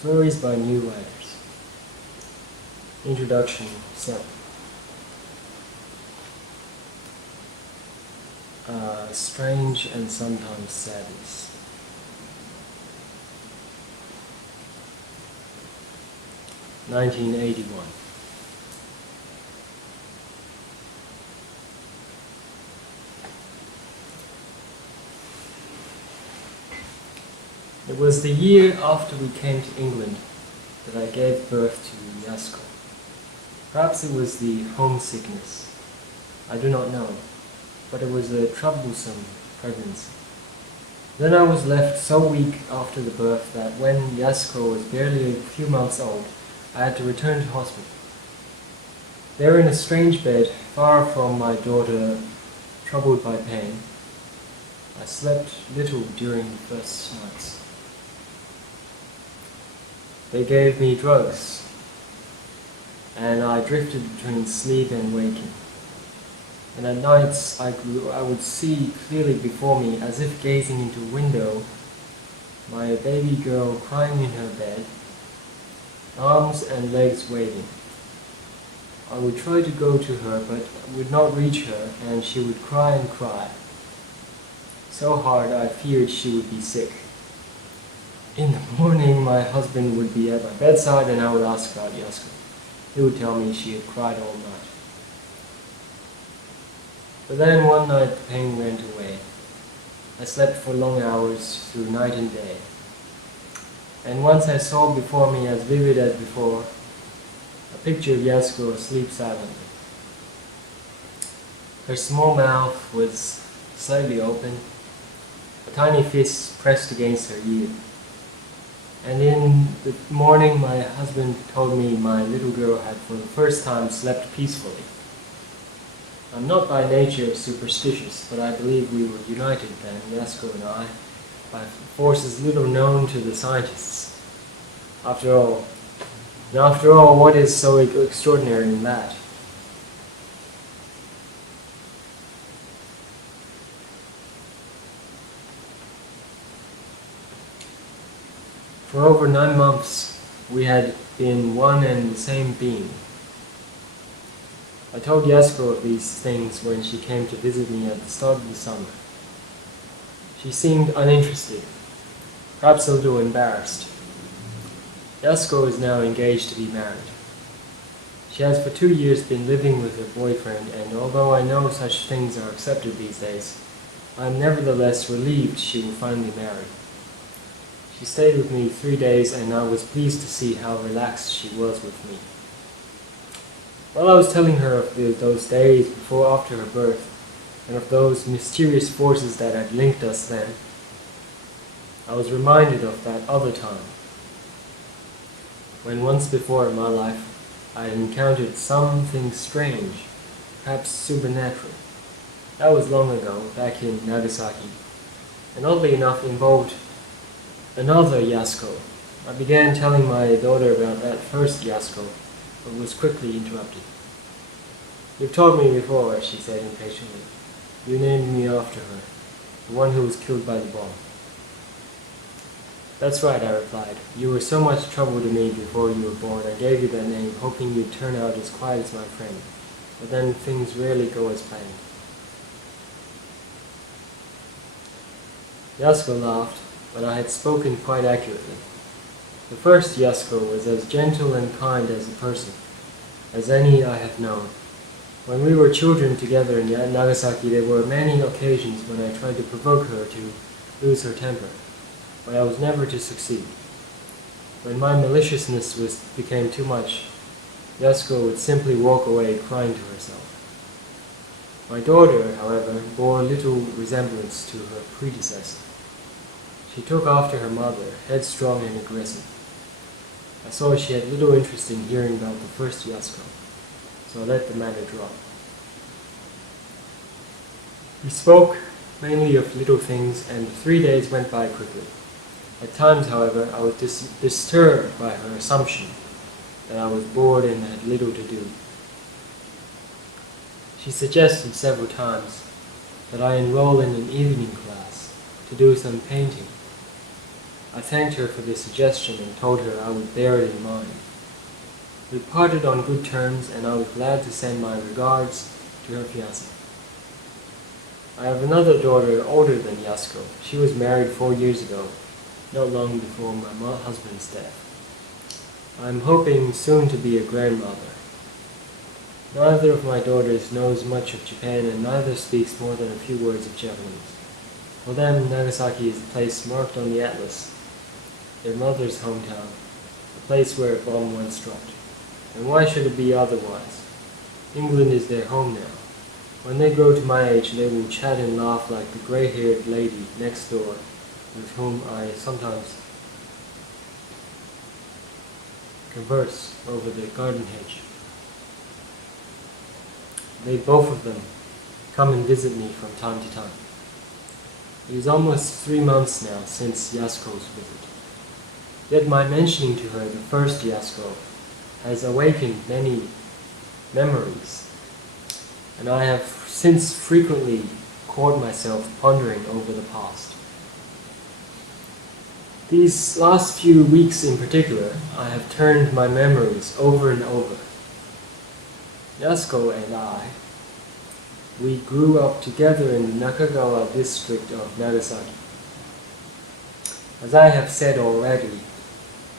Stories by New Writers. Introduction 7. Strange and sometimes sadness. (1981). It was the year after we came to England that I gave birth to Yasuko. Perhaps it was the homesickness. I do not know, but it was a troublesome pregnancy. Then I was left so weak after the birth that when Yasuko was barely a few months old, I had to return to hospital. There in a strange bed, far from my daughter, troubled by pain, I slept little during the first nights. They gave me drugs, and I drifted between sleep and waking. And at nights I would see clearly before me, as if gazing into a window, my baby girl crying in her bed, arms and legs waving. I would try to go to her, but would not reach her, and she would cry and cry, so hard I feared she would be sick. In the morning, my husband would be at my bedside, and I would ask about Yasuko. He would tell me she had cried all night. But then one night the pain went away. I slept for long hours through night and day. And once I saw before me, as vivid as before, a picture of Yasuko asleep silently. Her small mouth was slightly open, a tiny fist pressed against her ear. And in the morning my husband told me my little girl had for the first time slept peacefully. I'm not by nature superstitious, but I believe we were united then, Yasuko and I, by forces little known to the scientists. After all, what is so extraordinary in that? For over 9 months, we had been one and the same being. I told Yasuko of these things when she came to visit me at the start of the summer. She seemed uninterested, perhaps a little embarrassed. Yasuko is now engaged to be married. She has for 2 years been living with her boyfriend, and although I know such things are accepted these days, I am nevertheless relieved she will finally marry. She stayed with me 3 days, and I was pleased to see how relaxed she was with me. While I was telling her of those days before after her birth, and of those mysterious forces that had linked us then, I was reminded of that other time, when once before in my life I had encountered something strange, perhaps supernatural. That was long ago, back in Nagasaki, and oddly enough involved another Yasuko. I began telling my daughter about that first Yasuko, but was quickly interrupted. "You've told me before," she said impatiently. "You named me after her, the one who was killed by the bomb." "That's right," I replied. "You were so much trouble to me before you were born. I gave you that name, hoping you'd turn out as quiet as my friend. But then things rarely go as planned." Yasuko laughed, but I had spoken quite accurately. The first Yasuko was as gentle and kind as a person, as any I have known. When we were children together in Nagasaki, there were many occasions when I tried to provoke her to lose her temper, but I was never to succeed. When my maliciousness became too much, Yasuko would simply walk away crying to herself. My daughter, however, bore little resemblance to her predecessor. She took after her mother, headstrong and aggressive. I saw she had little interest in hearing about the first Yasuko, so I let the matter drop. We spoke mainly of little things, and 3 days went by quickly. At times, however, I was disturbed by her assumption that I was bored and had little to do. She suggested several times that I enroll in an evening class to do some painting. I thanked her for the suggestion and told her I would bear it in mind. We parted on good terms, and I was glad to send my regards to her fiancé. I have another daughter older than Yasuko. She was married 4 years ago, not long before my husband's death. I'm hoping soon to be a grandmother. Neither of my daughters knows much of Japan, and neither speaks more than a few words of Japanese. For them, Nagasaki is a place marked on the atlas, their mother's hometown, a place where a bomb once dropped. And why should it be otherwise? England is their home now. When they grow to my age, they will chat and laugh like the grey-haired lady next door, with whom I sometimes converse over the garden hedge. They both of them come and visit me from time to time. It is almost 3 months now since Yasuko's visit. Yet my mentioning to her the first Yasuko has awakened many memories, and I have since frequently caught myself pondering over the past. These last few weeks in particular, I have turned my memories over and over. Yasuko and I, we grew up together in the Nakagawa district of Nagasaki. As I have said already,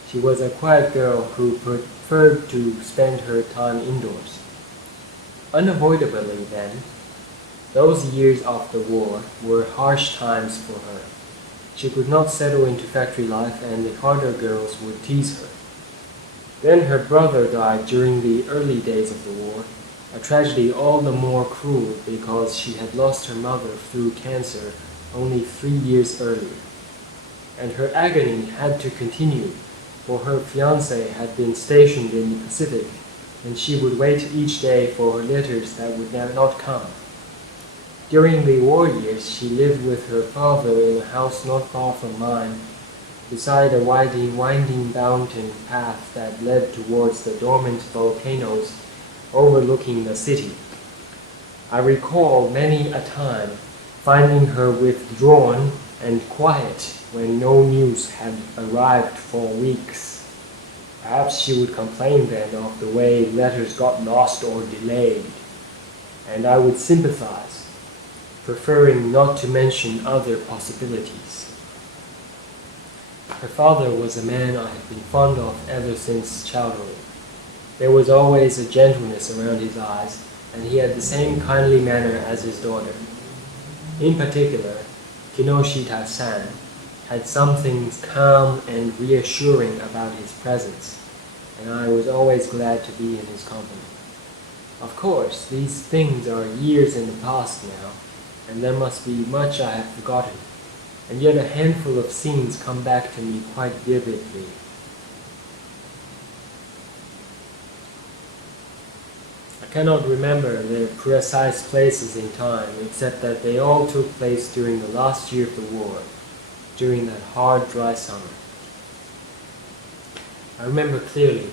she was a quiet girl who preferred to spend her time indoors. Unavoidably then, those years of the war were harsh times for her. She could not settle into factory life, and the harder girls would tease her. Then her brother died during the early days of the war, a tragedy all the more cruel because she had lost her mother through cancer only 3 years earlier. And her agony had to continue, for her fiancé had been stationed in the Pacific, and she would wait each day for letters that would not come. During the war years, she lived with her father in a house not far from mine, beside a winding mountain path that led towards the dormant volcanoes overlooking the city. I recall many a time finding her withdrawn and quiet when no news had arrived for weeks. Perhaps she would complain then of the way letters got lost or delayed, and I would sympathize, preferring not to mention other possibilities. Her father was a man I had been fond of ever since childhood. There was always a gentleness around his eyes, and he had the same kindly manner as his daughter. In particular, Kinoshita-san had something calm and reassuring about his presence, and I was always glad to be in his company. Of course, these things are years in the past now, and there must be much I have forgotten, and yet a handful of scenes come back to me quite vividly. I cannot remember their precise places in time, except that they all took place during the last year of the war, during that hard, dry summer. I remember clearly,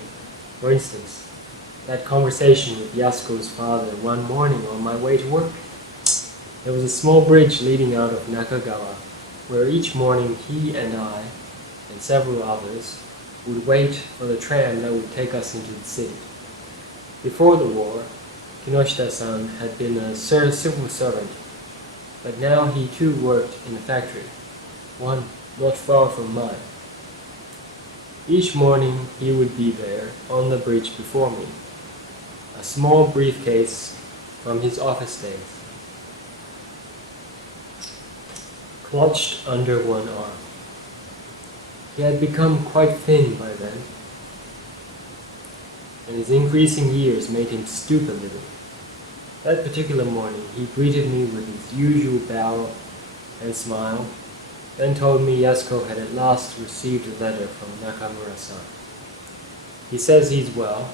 for instance, that conversation with Yasuko's father one morning on my way to work. There was a small bridge leading out of Nakagawa, where each morning he and I, and several others, would wait for the tram that would take us into the city. Before the war, Kinoshita-san had been a civil servant, but now he too worked in a factory, one not far from mine. Each morning he would be there, on the bridge before me, a small briefcase from his office days, clutched under one arm. He had become quite thin by then, and his increasing years made him stoop a little. That particular morning he greeted me with his usual bow and smile, then told me Yasuko had at last received a letter from Nakamura-san. He says he's well,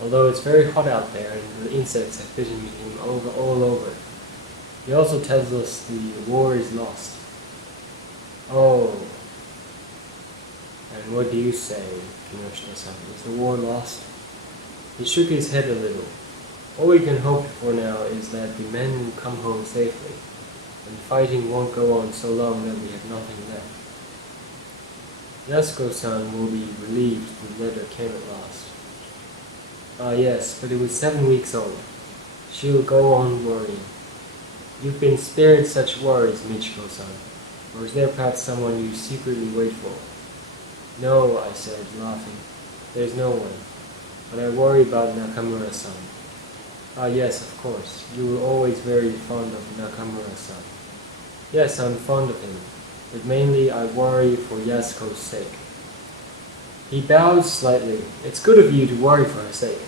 although it's very hot out there and the insects have bitten him all over. He also tells us the war is lost. Oh. And what do you say, Kinoshita-san? Is the war lost? He shook his head a little. All we can hope for now is that the men will come home safely, and fighting won't go on so long that we have nothing left. Yasuko-san will be relieved the letter came at last. Ah yes, but it was 7 weeks old. She'll go on worrying. You've been spared such worries, Michiko-san. Or is there perhaps someone you secretly wait for? No, I said, laughing. There's no one. But I worry about Nakamura-san. Ah yes, of course. You were always very fond of Nakamura-san. Yes, I'm fond of him. But mainly I worry for Yasuko's sake. He bowed slightly. It's good of you to worry for her sake.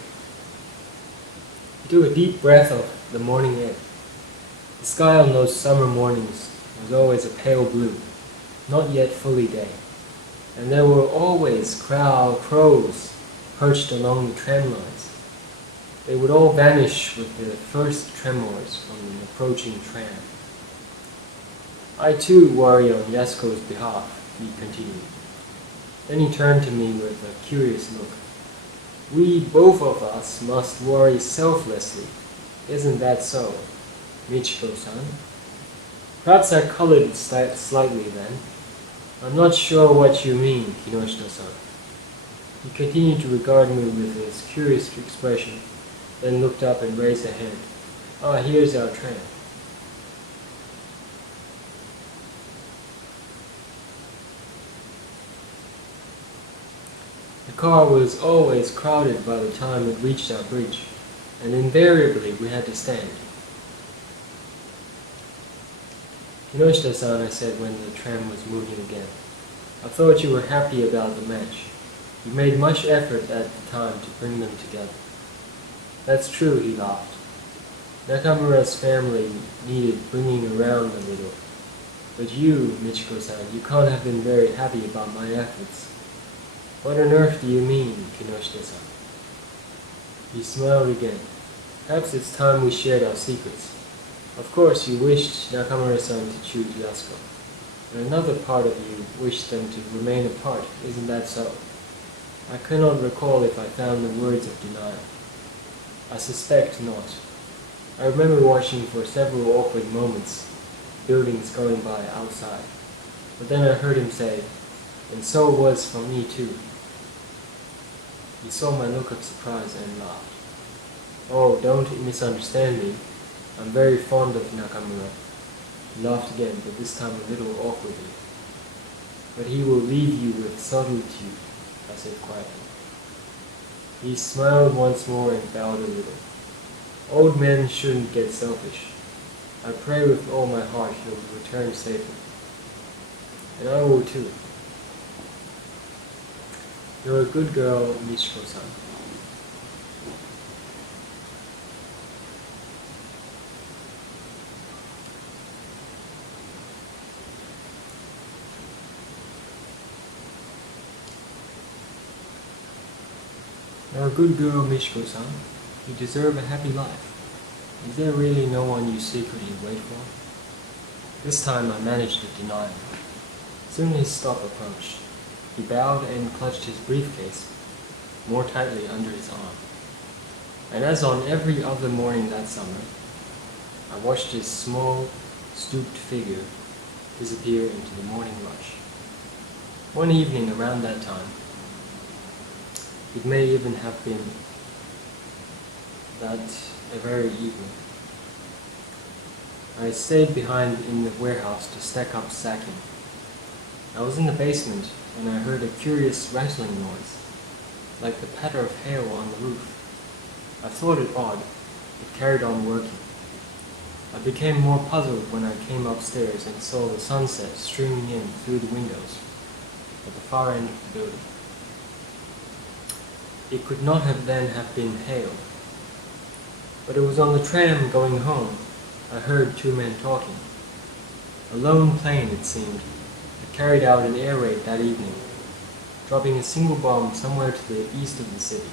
He took a deep breath of the morning air. The sky on those summer mornings was always a pale blue, not yet fully day, and there were always crows perched along the tram lines. They would all vanish with the first tremors from an approaching tram. I too worry on Yasuko's behalf, he continued. Then he turned to me with a curious look. We, both of us, must worry selflessly. Isn't that so, Michiko-san? Perhaps I colored slightly then. I'm not sure what you mean, Kinoshita-san. He continued to regard me with his curious expression, then looked up and raised a hand. Ah, here's our tram. The car was always crowded by the time it reached our bridge, and invariably we had to stand. Kinoshita-san, I said when the tram was moving again, I thought you were happy about the match. You made much effort at the time to bring them together. That's true, he laughed. Nakamura's family needed bringing around a little. But you, Michiko-san, you can't have been very happy about my efforts. What on earth do you mean, Kinoshita-san? He smiled again. Perhaps it's time we shared our secrets. Of course, you wished Nakamura-san to choose Yasuko. And another part of you wished them to remain apart, isn't that so? I cannot recall if I found the words of denial. I suspect not. I remember watching for several awkward moments, buildings going by outside. But then I heard him say, and so it was for me too. He saw my look of surprise and laughed. Oh, don't misunderstand me. I'm very fond of Nakamura. He laughed again, but this time a little awkwardly. But he will leave you with solitude, I said quietly. He smiled once more and bowed a little. Old men shouldn't get selfish. I pray with all my heart he'll return safely. And I will too. You're a good girl, Michiko-san. You're a good girl, Michiko-san. You deserve a happy life. Is there really no one you secretly wait for? This time I managed to deny him. Soon his stop approached. He bowed and clutched his briefcase more tightly under his arm. And as on every other morning that summer, I watched his small, stooped figure disappear into the morning rush. One evening around that time, it may even have been that very evening, I stayed behind in the warehouse to stack up sacking. I was in the basement when I heard a curious rattling noise, like the patter of hail on the roof. I thought it odd, but carried on working. I became more puzzled when I came upstairs and saw the sunset streaming in through the windows at the far end of the building. It could not have then have been hail. But it was on the tram going home I heard two men talking. A lone plane, it seemed, had carried out an air raid that evening, dropping a single bomb somewhere to the east of the city.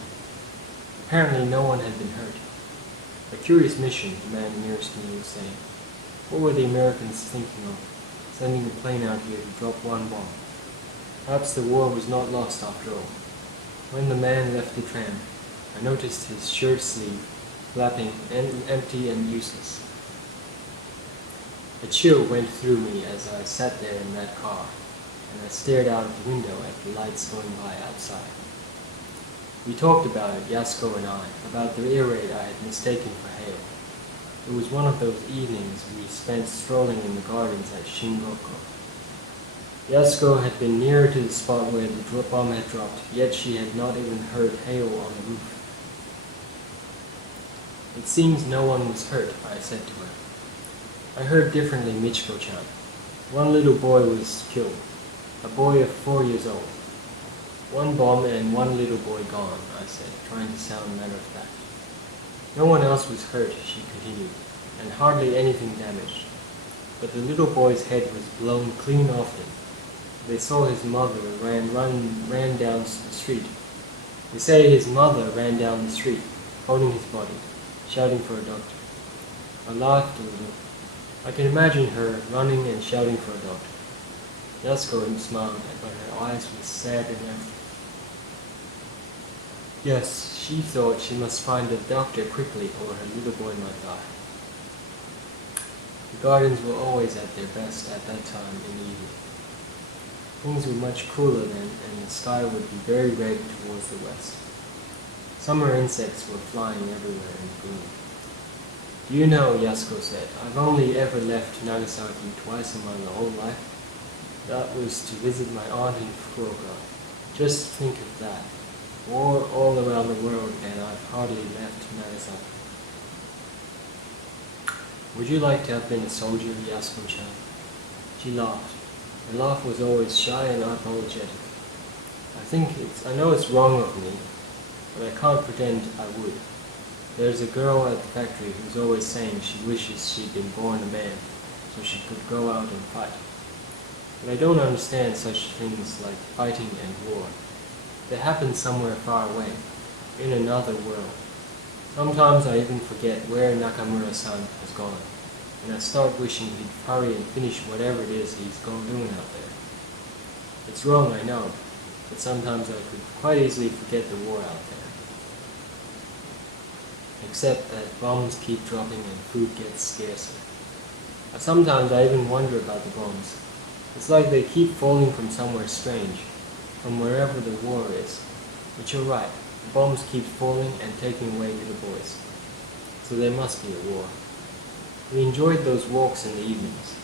Apparently no one had been hurt. A curious mission, the man nearest me was saying. What were the Americans thinking of, sending a plane out here to drop one bomb? Perhaps the war was not lost after all. When the man left the tram, I noticed his shirt sleeve flapping empty and useless. A chill went through me as I sat there in that car. and I stared out of the window at the lights going by outside. We talked about it, Yasuko and I, about the ear raid I had mistaken for hail. It was one of those evenings we spent strolling in the gardens at Shingoko. Yasuko had been nearer to the spot where the bomb had dropped, yet she had not even heard hail on the roof. It seems no one was hurt, I said to her. I heard differently Michiko-chan. One little boy was killed, a boy of 4 years old. One bomb and one little boy gone, I said, trying to sound matter of fact. No one else was hurt, she continued, and hardly anything damaged. But the little boy's head was blown clean off him. They saw his mother ran down the street. They say his mother ran down the street, holding his body, shouting for a doctor. I laughed a little. I can imagine her running and shouting for a doctor. Yasuko smiled, but her eyes were sad and empty. Yes, she thought she must find a doctor quickly or her little boy might die. The gardens were always at their best at that time in the evening. Things were much cooler then, and the sky would be very red towards the west. Summer insects were flying everywhere in the gloom. Do you know, Yasuko said, I've only ever left Nagasaki twice in my whole life. That was to visit my aunt in Fukuoka. Just think of that. War all around the world, and I've hardly left Nagasaki. Would you like to have been a soldier, Yasuko-chan? She laughed. Her laugh was always shy and unapologetic. I know it's wrong of me, but I can't pretend I would. There's a girl at the factory who's always saying she wishes she'd been born a man, so she could go out and fight. But I don't understand such things like fighting and war. They happen somewhere far away, in another world. Sometimes I even forget where Nakamura-san has gone, and I start wishing he'd hurry and finish whatever it is he's doing out there. It's wrong, I know, but sometimes I could quite easily forget the war out there. Except that bombs keep dropping and food gets scarcer. Sometimes I even wonder about the bombs. It's like they keep falling from somewhere strange, from wherever the war is. But you're right, the bombs keep falling and taking away little boys. So there must be a war. We enjoyed those walks in the evenings.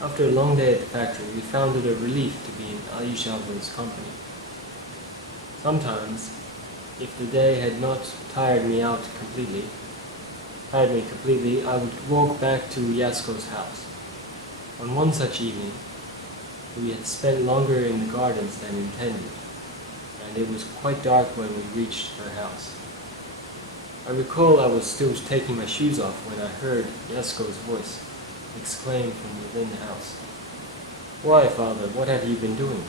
After a long day at the factory, we found it a relief to be in Aishabu's company. Sometimes, if the day had not tired me completely, I would walk back to Yasuko's house. On one such evening, we had spent longer in the gardens than intended, and it was quite dark when we reached her house. I recall I was still taking my shoes off when I heard Yasuko's voice exclaim from within the house, "Why, father, what have you been doing?"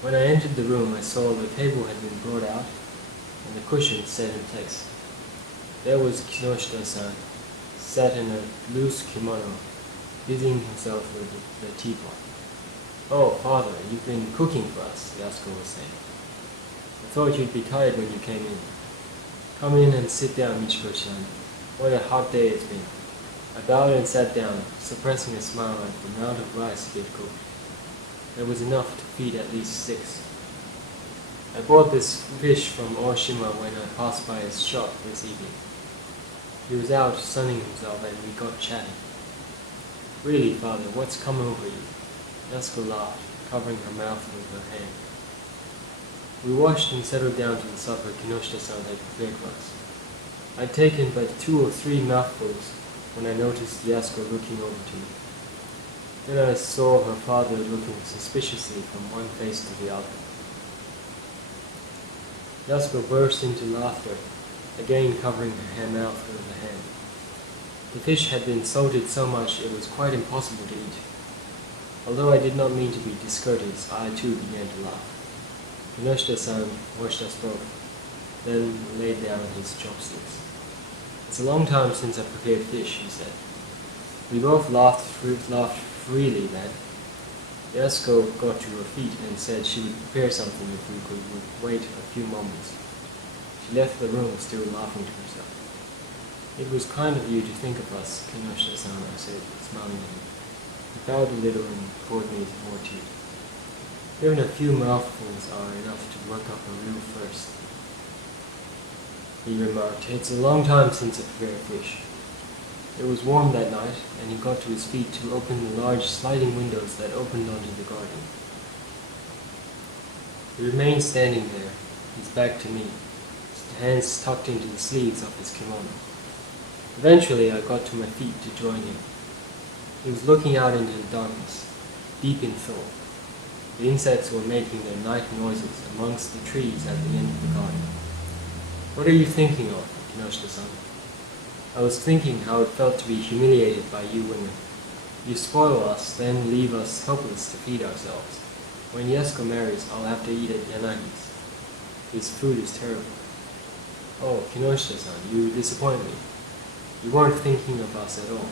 When I entered the room, I saw the table had been brought out and the cushions set in place. There was Kinoshita-san, sat in a loose kimono, busying himself with the teapot. "Oh, father, you've been cooking for us," Yasuko was saying. "I thought you'd be tired when you came in. Come in and sit down, Michiko-san. What a hot day it's been." I bowed and sat down, suppressing a smile at the amount of rice he had cooked. There was enough to feed at least 6. I bought this fish from Oshima when I passed by his shop this evening. He was out sunning himself and we got chatting. "Really, father, what's come over you?" Yasuko laughed, covering her mouth with her hand. We washed and settled down to the supper Kinoshita-san had prepared for us. I'd taken but 2 or 3 mouthfuls when I noticed Yasuko looking over to me. Then I saw her father looking suspiciously from one face to the other. Yasuko burst into laughter, again covering her mouth with her hand. The fish had been salted so much it was quite impossible to eat. Although I did not mean to be discourteous, I too began to laugh. Kinoshita-san watched us both, then laid down his chopsticks. "It's a long time since I prepared fish," he said. We both laughed freely then. Yasuko got to her feet and said she would prepare something if we could wait a few moments. She left the room still laughing to herself. "It was kind of you to think of us, Kinoshita-san," I said, smiling at him. He bowed a little and poured me some more tea. Even a few mouthfuls are enough to work up a real thirst. He remarked, "It's a long time since I've prepared fish." It was warm that night, and he got to his feet to open the large sliding windows that opened onto the garden. He remained standing there, his back to me, his hands tucked into the sleeves of his kimono. Eventually I got to my feet to join him. He was looking out into the darkness, deep in thought. The insects were making their night noises amongst the trees at the end of the garden. "What are you thinking of, Kinoshita-san?" "I was thinking how it felt to be humiliated by you women. You spoil us, then leave us helpless to feed ourselves. When Yasuko marries, I'll have to eat at Yanagi's. His food is terrible." "Oh, Kinoshita-san, you disappoint me. You weren't thinking of us at all.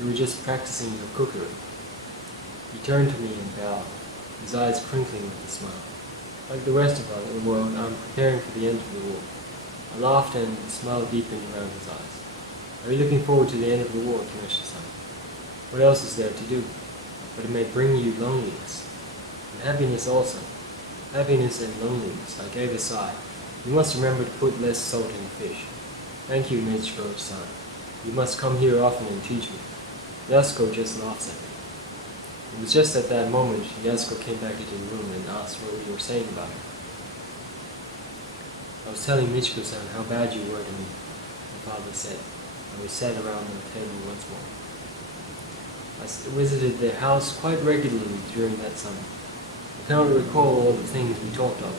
You were just practicing your cookery." He turned to me and bowed, his eyes crinkling with a smile. "Like the rest of the world, I'm preparing for the end of the war." I laughed and the smile deepened around his eyes. "Are you looking forward to the end of the war, Kinoshita-san? What else is there to do? But it may bring you loneliness. And happiness also. Happiness and loneliness." I gave a sigh. "You must remember to put less salt in the fish." "Thank you, Ishiguro-san. You must come here often and teach me." Yasuko just laughed at me. It was just at that moment Yasuko came back into the room and asked what we were saying about her. "I was telling Michiko-san how bad you were to me," my father said, and we sat around the table once more. I visited their house quite regularly during that summer. I cannot recall all the things we talked of,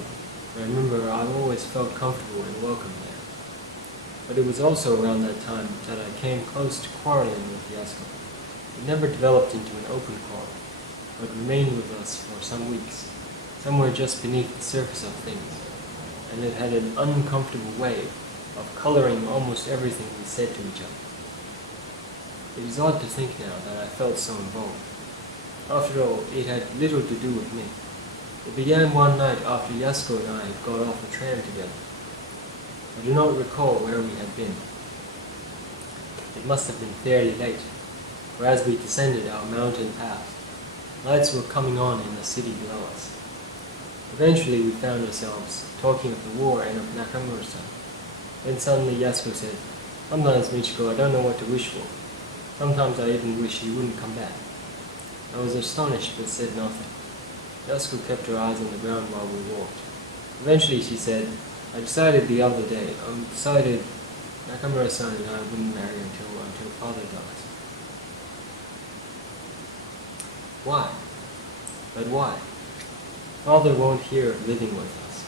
but I remember I always felt comfortable and welcome there. But it was also around that time that I came close to quarreling with Yasuko. It never developed into an open quarrel, but remained with us for some weeks, somewhere just beneath the surface of things, and it had an uncomfortable way of coloring almost everything we said to each other. It is odd to think now that I felt so involved. After all, it had little to do with me. It began one night after Yasuko and I had got off a tram together. I do not recall where we had been. It must have been fairly late, for as we descended our mountain path, lights were coming on in the city below us. Eventually we found ourselves talking of the war and of Nakamura-san. Then suddenly Yasuko said, "Sometimes, Michiko, I don't know what to wish for. Sometimes I even wish he wouldn't come back." I was astonished but said nothing. Yasuko kept her eyes on the ground while we walked. Eventually she said, "I decided the other day, Nakamura-san and I wouldn't marry until father dies." "Why? But why? Father won't hear of living with us.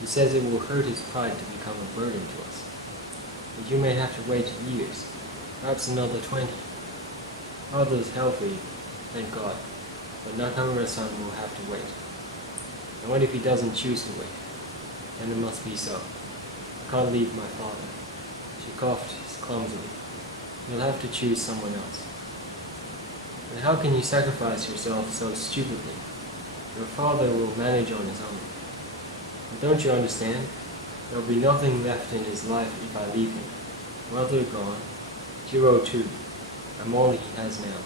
He says it will hurt his pride to become a burden to us. But you may have to wait years, perhaps another 20. Father's healthy, thank God, but Nakamura-san will have to wait. And what if he doesn't choose to wait? Then it must be so. I can't leave my father." She coughed clumsily. "You'll have to choose someone else." "And how can you sacrifice yourself so stupidly? Your father will manage on his own. And don't you understand? There will be nothing left in his life if I leave him. Mother gone, Jiro too. I'm all he has now."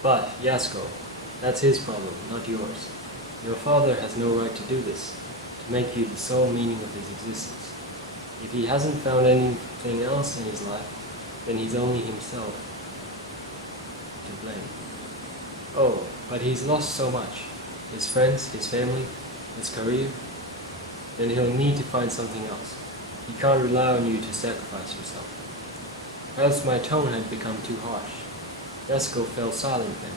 "But, Yasuko, that's his problem, not yours. Your father has no right to do this, to make you the sole meaning of his existence. If he hasn't found anything else in his life, then he's only himself to blame." "Oh, but he's lost so much. His friends, his family, his career. Then he'll need to find something else. He can't rely on you to sacrifice yourself." Perhaps my tone had become too harsh. Yasuko fell silent then.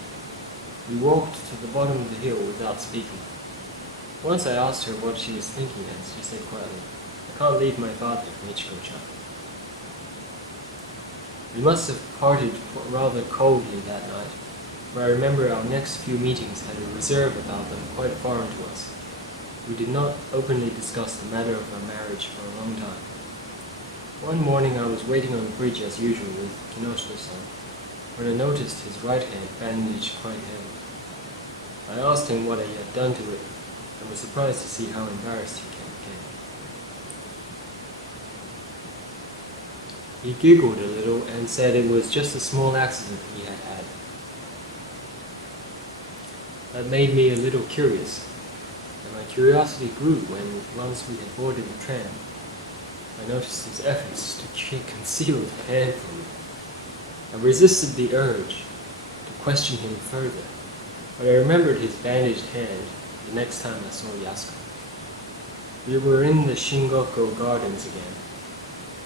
We walked to the bottom of the hill without speaking. Once I asked her what she was thinking, and she said quietly, "I can't leave my father, Michiko-chan." We must have parted rather coldly that night, for I remember our next few meetings had a reserve about them quite foreign to us. We did not openly discuss the matter of our marriage for a long time. One morning I was waiting on the bridge as usual with Kinoshita-san, when I noticed his right hand bandaged quite heavily. I asked him what he had done to it, and was surprised to see how embarrassed he became. He giggled a little and said it was just a small accident he had had. That made me a little curious, and my curiosity grew when once we had boarded the tram, I noticed his efforts to conceal the hand from me. I resisted the urge to question him further, but I remembered his bandaged hand the next time I saw Yasuko. We were in the Shingoku Gardens again,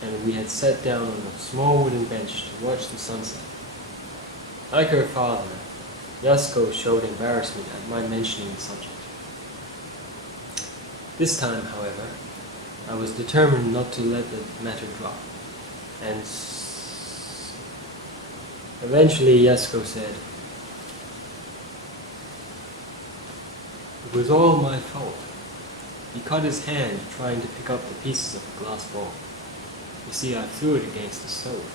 and we had sat down on a small wooden bench to watch the sunset. Like her father, Yasuko showed embarrassment at my mentioning the subject. This time, however, I was determined not to let the matter drop, and eventually Yasuko said, "It was all my fault. He cut his hand trying to pick up the pieces of the glass ball. You see, I threw it against the stove."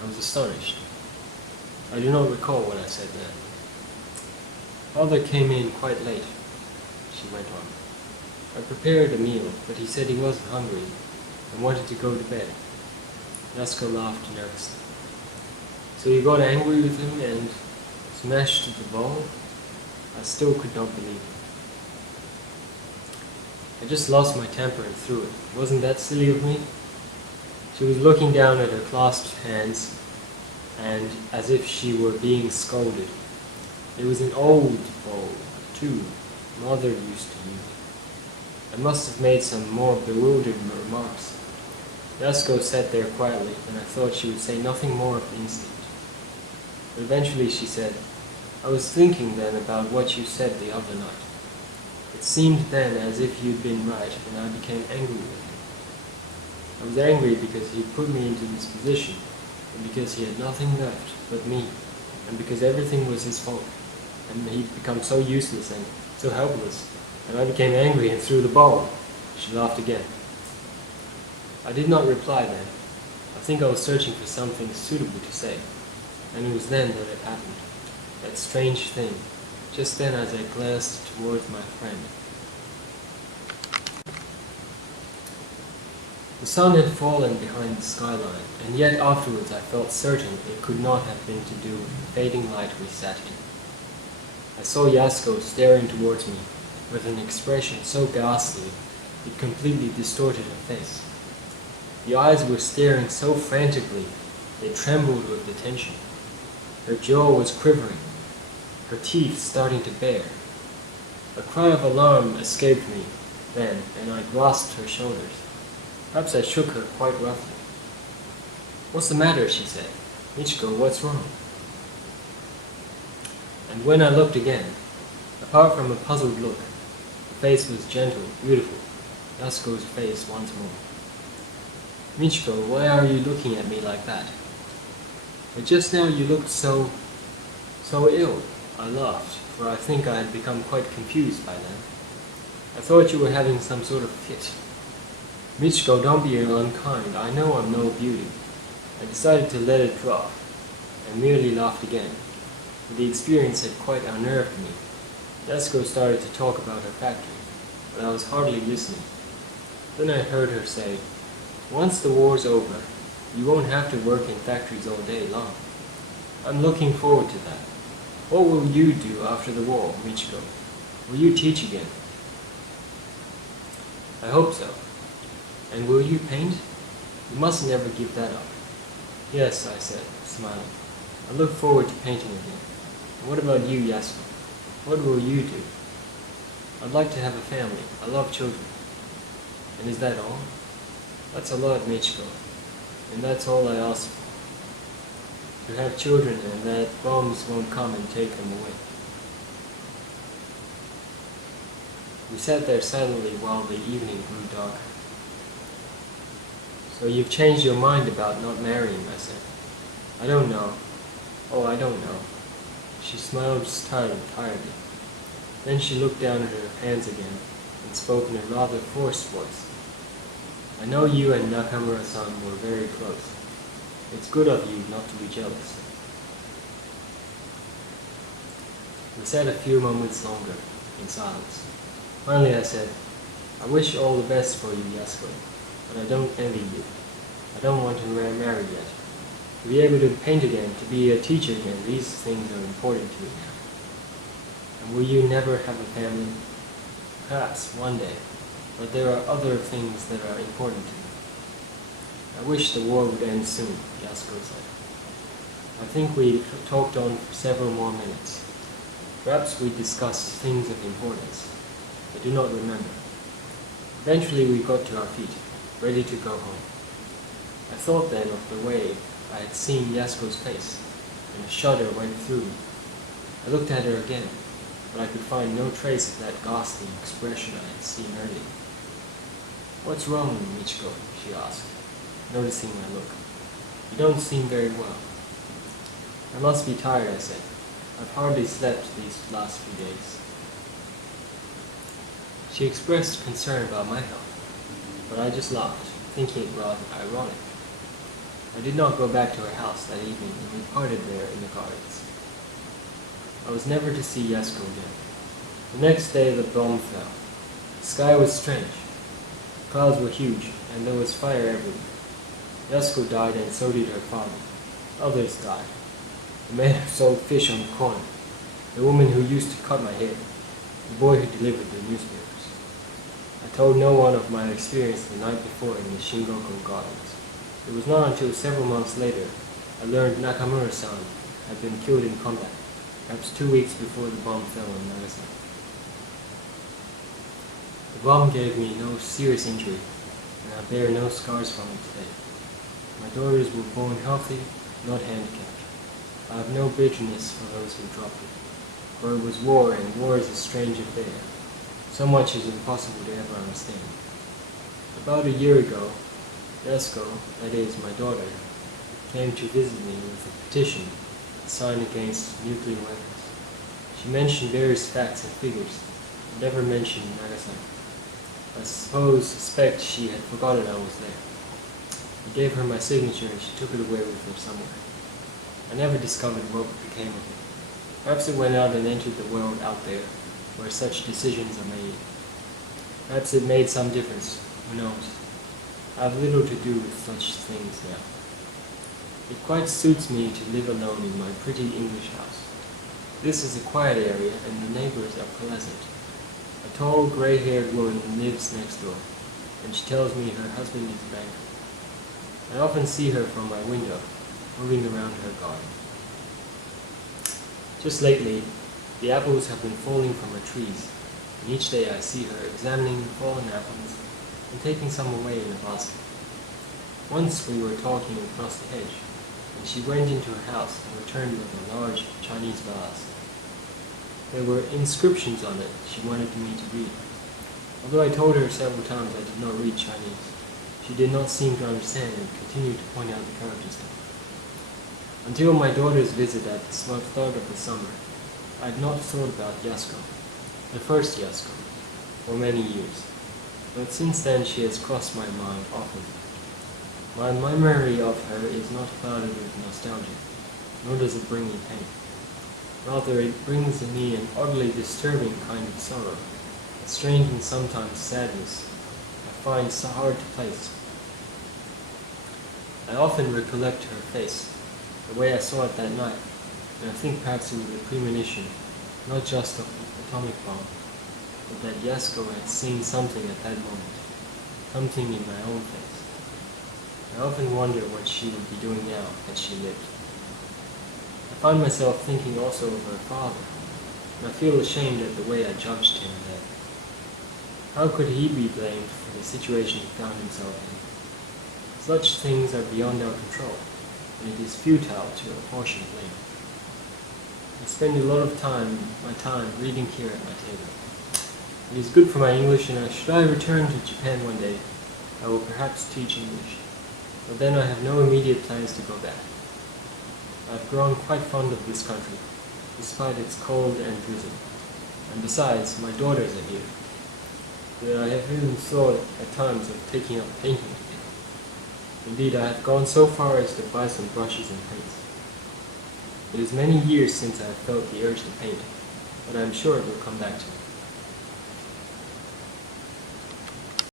I was astonished. I do not recall what I said then. Father came in quite late, she went on. I prepared a meal, but he said he wasn't hungry and wanted to go to bed. Yasuko laughed nervously. "So you got angry with him and smashed the bowl?" I still could not believe it. "I just lost my temper and threw it. Wasn't that silly of me?" She was looking down at her clasped hands, and as if she were being scolded. It was an old bowl, too, Mother used to use. I must have made some more bewildered remarks. Yasuko sat there quietly, and I thought she would say nothing more of instinct. But eventually she said, "I was thinking then about what you said the other night. It seemed then as if you'd been right, and I became angry with him. I was angry because he put me into this position, and because he had nothing left but me, and because everything was his fault, and he'd become so useless and so helpless, and I became angry and threw the ball." She laughed again. I did not reply then. I think I was searching for something suitable to say, and it was then that it happened, that strange thing, just then as I glanced towards my friend. The sun had fallen behind the skyline, and yet afterwards I felt certain it could not have been to do with the fading light we sat in. I saw Yasuko staring towards me with an expression so ghastly it completely distorted her face. The eyes were staring so frantically they trembled with the tension. Her jaw was quivering, her teeth starting to bare. A cry of alarm escaped me then, and I grasped her shoulders. Perhaps I shook her quite roughly. "What's the matter?" she said. "Michiko, what's wrong?" And when I looked again, apart from a puzzled look, the face was gentle, beautiful, Yasuko's face once more. "Michiko, why are you looking at me like that?" "But just now you looked so ill," I laughed, for I think I had become quite confused by then. "I thought you were having some sort of fit." "Michiko, don't be unkind. I know I'm no beauty." I decided to let it drop, and merely laughed again. The experience had quite unnerved me. Yasuko started to talk about her factory, but I was hardly listening. Then I heard her say, "Once the war's over, you won't have to work in factories all day long. I'm looking forward to that. What will you do after the war, Michiko? Will you teach again?" "I hope so." "And will you paint? You must never give that up." "Yes," I said, smiling. "I look forward to painting again. And what about you, Yasuko? What will you do?" "I'd like to have a family. I love children." "And is that all?" "That's a lot, Michiko. And that's all I ask for. To have children and that bombs won't come and take them away." We sat there silently while the evening grew darker. "So you've changed your mind about not marrying," I said. "I don't know. Oh, I don't know." She smiled tiredly. Then she looked down at her hands again and spoke in a rather forced voice. "I know you and Nakamura-san were very close. It's good of you not to be jealous." We sat a few moments longer in silence. Finally I said, "I wish all the best for you, Yasuko, but I don't envy you. I don't want to marry yet. To be able to paint again, to be a teacher again, these things are important to me now. And will you never have a family? Perhaps, one day. But there are other things that are important to me. I wish the war would end soon, Yasuko said. I think we talked on for several more minutes. Perhaps we discussed things of importance. I do not remember. Eventually we got to our feet, ready to go home. I thought then of the way I had seen Yasuko's face, and a shudder went through me. I looked at her again, but I could find no trace of that ghastly expression I had seen earlier. "What's wrong, Michiko?" she asked, noticing my look. "You don't seem very well." "I must be tired," I said. "I've hardly slept these last few days." She expressed concern about my health, but I just laughed, thinking it rather ironic. I did not go back to her house that evening, and we parted there in the gardens. I was never to see Yasuko again. The next day the bomb fell. The sky was strange. The clouds were huge, and there was fire everywhere. Yasuko died, and so did her father. Others died. The man who sold fish on the corner, the woman who used to cut my hair, the boy who delivered the newspapers. I told no one of my experience the night before in the Shingoku Gardens. It was not until several months later I learned Nakamura-san had been killed in combat, perhaps 2 weeks before the bomb fell on Nagasaki. The bomb gave me no serious injury, and I bear no scars from it today. My daughters were born healthy, not handicapped. I have no bitterness for those who dropped it, for it was war, and war is a strange affair. So much is impossible to ever understand. About a year ago, Yasuko, that is, my daughter, came to visit me with a petition signed against nuclear weapons. She mentioned various facts and figures, but never mentioned Nagasaki. I suspect she had forgotten I was there. I gave her my signature and she took it away with her somewhere. I never discovered what became of it. Perhaps it went out and entered the world out there, where such decisions are made. Perhaps it made some difference, who knows. I have little to do with such things now. It quite suits me to live alone in my pretty English house. This is a quiet area and the neighbors are pleasant. A tall, gray-haired woman lives next door, and she tells me her husband is a banker. I often see her from my window, moving around her garden. Just lately, the apples have been falling from her trees, and each day I see her examining the fallen apples and taking some away in a basket. Once we were talking across the hedge, and she went into her house and returned with a large Chinese vase. There were inscriptions on it she wanted me to read. Although I told her several times I did not read Chinese, she did not seem to understand and continued to point out the characters to me. Until my daughter's visit at the start of the summer, I had not thought about Yasuko, the first Yasuko, for many years. But since then she has crossed my mind often. My memory of her is not clouded with nostalgia, nor does it bring me pain. Rather, it brings me an oddly disturbing kind of sorrow, a strange and sometimes sadness I find so hard to place. I often recollect her face, the way I saw it that night, and I think perhaps it was a premonition, not just of the atomic bomb, but that Yasuko had seen something at that moment, something in my own face. I often wonder what she would be doing now had she lived. I find myself thinking also of her father, and I feel ashamed at the way I judged him then. How could he be blamed for the situation he found himself in? Such things are beyond our control, and it is futile to apportion blame. I spend a lot of my time reading here at my table. It is good for my English, and should I return to Japan one day, I will perhaps teach English. But then I have no immediate plans to go back. I have grown quite fond of this country, despite its cold and drizzle. And besides, my daughters are here. But I have even thought at times of taking up painting again. Indeed, I have gone so far as to buy some brushes and paints. It is many years since I have felt the urge to paint, but I am sure it will come back to me.